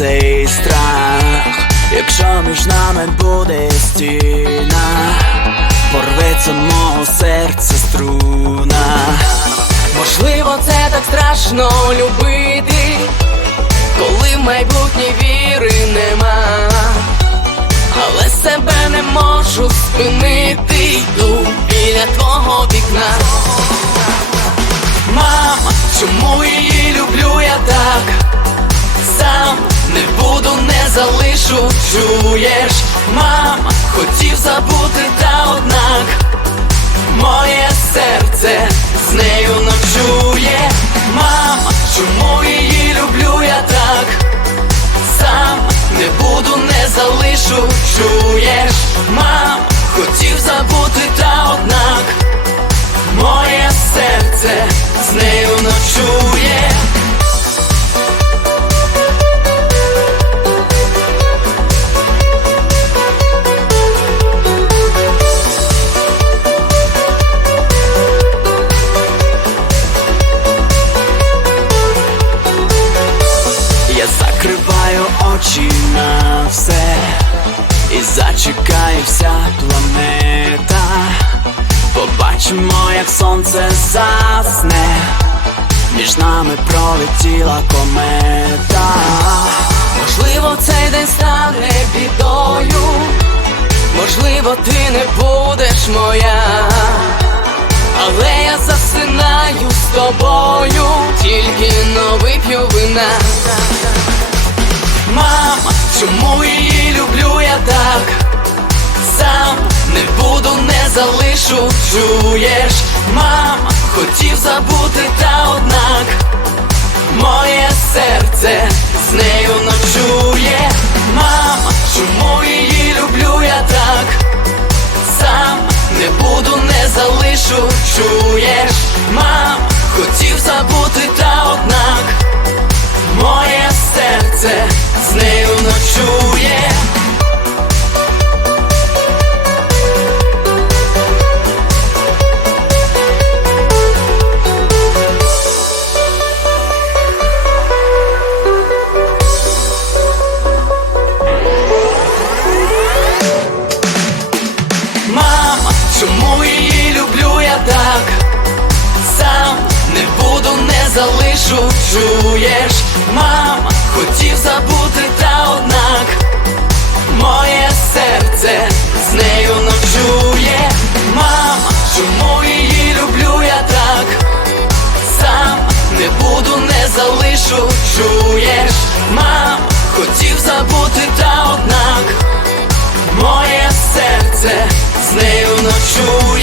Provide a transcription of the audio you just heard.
цей страх, якщо між нами буде стіна, порветься мого серця струна. Можливо, це так страшно любити, коли в майбутнє віри нема, але себе не можу спинити, йду біля твого вікна. Мама, чому її люблю я так? Сам не буду, не залишу, чуєш, мама, хотів забути, та однак моє серце з нею ночує. Мама, чому її люблю я так? Сам не буду, не залишу, чуєш, мам, хотів очі на все і зачекає вся планета. Побачимо, як сонце засне, між нами пролетіла комета. Можливо, цей день стане бідою, можливо, ти не будеш моя, але я засинаю з тобою, тільки но вип'ю вина. Чому її люблю я так? Сам не буду, не залишу, чуєш, мама, хотів забути, та однак моє серце з нею так, сам не буду, не залишу, чуєш, мам, хотів забути, та однак моє серце з нею ночує, мам, чому її люблю я так, сам не буду, не залишу, чуєш, мам, хотів забути, та однак моє серце з нею ночує.